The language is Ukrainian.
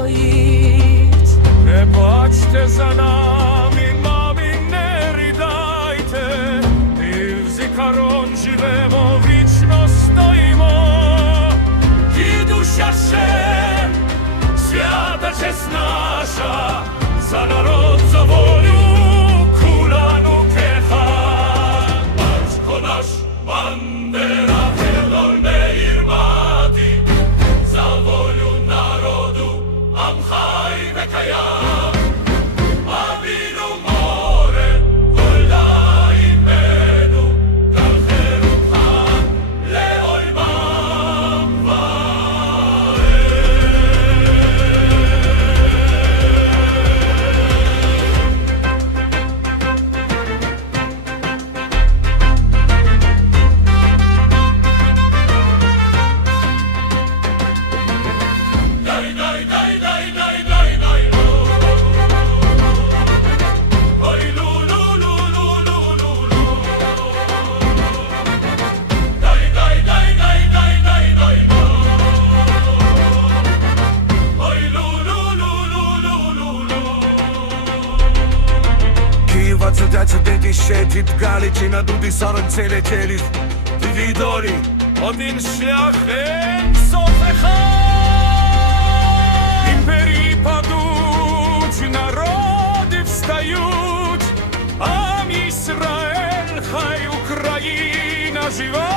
стоїть, не бачте за нами, мамі, не ридайте, ти в зікарон живе. Задача дети щети, галичи на дуди саранце летели Ти идоли, один шлях е сов еха Імперії падуть, народи встають Ам Ісраель, хай Україна жива